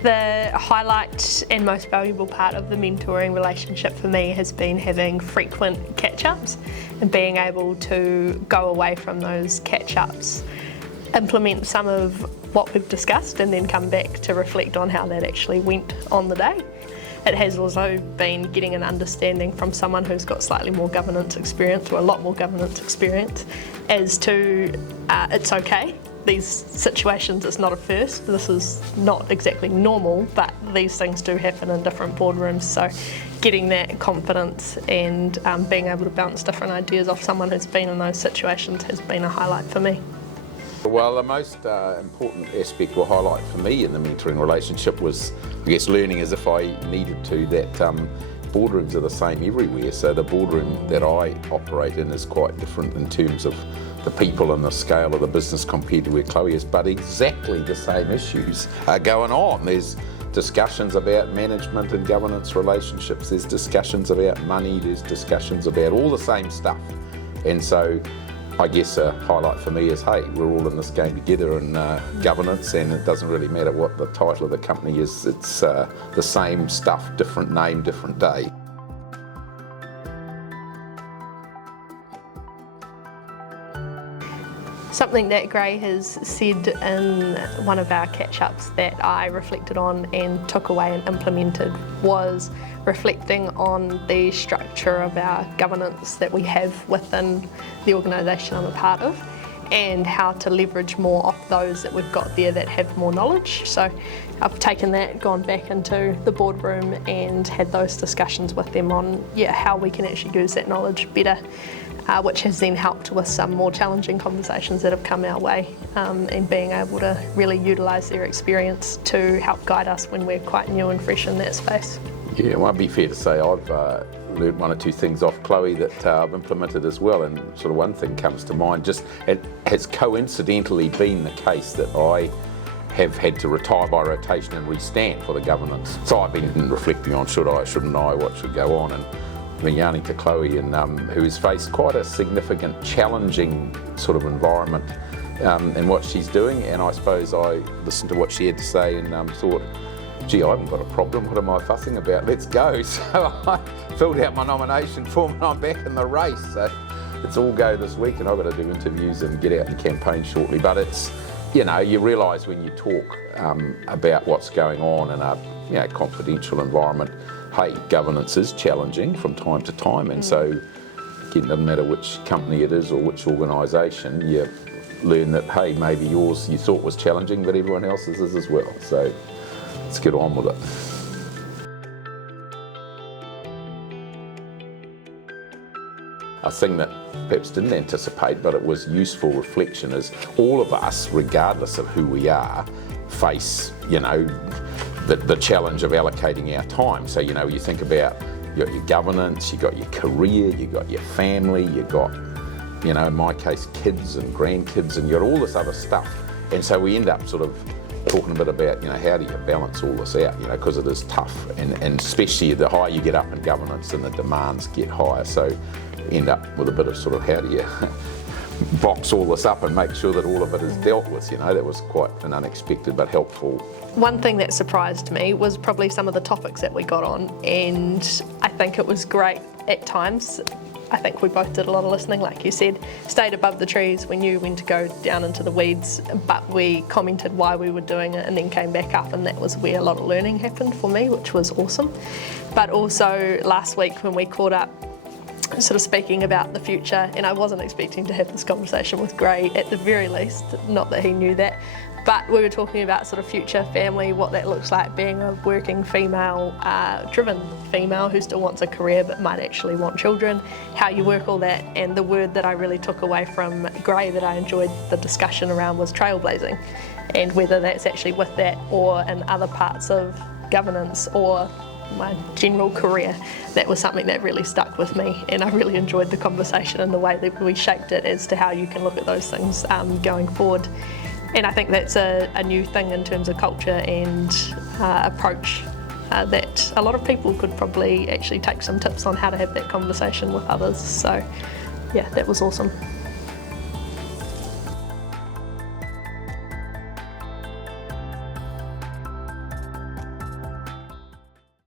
The highlight and most valuable part of the mentoring relationship for me has been having frequent catch-ups and being able to go away from those catch-ups, implement some of what we've discussed and then come back to reflect on how that actually went on the day. It has also been getting an understanding from someone who's got slightly more governance experience, or a lot more governance experience, as to it's okay. These situations, it's not a first. This is not exactly normal, but these things do happen in different boardrooms. So getting that confidence and being able to bounce different ideas off someone who's been in those situations has been a highlight for me. Well, the most important aspect or highlight for me in the mentoring relationship was, I guess, learning as if I needed to that boardrooms are the same everywhere. So the boardroom that I operate in is quite different in terms of the people and the scale of the business compared to where Chloe is, but exactly the same issues are going on. There's discussions about management and governance relationships, there's discussions about money, there's discussions about all the same stuff. And so I guess a highlight for me is, hey, we're all in this game together in governance, and it doesn't really matter what the title of the company is, it's the same stuff, different name, different day. Something that Gray has said in one of our catch-ups that I reflected on and took away and implemented was reflecting on the structure of our governance that we have within the organisation I'm a part of, and how to leverage more off those that we've got there that have more knowledge. So I've taken that, gone back into the boardroom and had those discussions with them on how we can actually use that knowledge better. Which has then helped with some more challenging conversations that have come our way, and being able to really utilise their experience to help guide us when we're quite new and fresh in that space. Yeah, well, it'd be fair to say I've learned one or two things off Chloe that I've implemented as well, and sort of one thing comes to mind, just it has coincidentally been the case that I have had to retire by rotation and restand for the governance. So I've been reflecting on should I, shouldn't I, what should go on, and been yarning to Chloe, and who has faced quite a significant, challenging sort of environment in what she's doing. And I suppose I listened to what she had to say and thought, gee, I haven't got a problem, what am I fussing about? Let's go. So I filled out my nomination form and I'm back in the race. So it's all go this week, and I've got to do interviews and get out and campaign shortly. But it's, you know, you realise when you talk about what's going on in a confidential environment, hey, governance is challenging from time to time, and so it doesn't matter which company it is or which organisation, you learn that, hey, maybe yours you thought was challenging, but everyone else's is as well. So let's get on with it. A thing that perhaps didn't anticipate, but it was useful reflection, is all of us, regardless of who we are, face, the challenge of allocating our time. So, you think about you got your governance, you got your career, you got your family, you got, in my case, kids and grandkids, and you got all this other stuff. And so we end up sort of talking a bit about, how do you balance all this out, because it is tough. And especially the higher you get up in governance and the demands get higher. So you end up with a bit of sort of how do you box all this up and make sure that all of it is dealt with. That was quite an unexpected but helpful. One thing that surprised me was probably some of the topics that we got on, and I think it was great at times. I think we both did a lot of listening, like you said, stayed above the trees. We knew when to go down into the weeds, but we commented why we were doing it and then came back up, and that was where a lot of learning happened for me, which was awesome. But also last week when we caught up, sort of speaking about the future, and I wasn't expecting to have this conversation with Gray at the very least, not that he knew that, but we were talking about sort of future family, what that looks like being a working female, driven female who still wants a career but might actually want children, how you work all that. And the word that I really took away from Gray that I enjoyed the discussion around was trailblazing, and whether that's actually with that or in other parts of governance or my general career. That was something that really stuck with me, and I really enjoyed the conversation and the way that we shaped it as to how you can look at those things going forward. And I think that's a new thing in terms of culture and approach that a lot of people could probably actually take some tips on how to have that conversation with others. So yeah, that was awesome.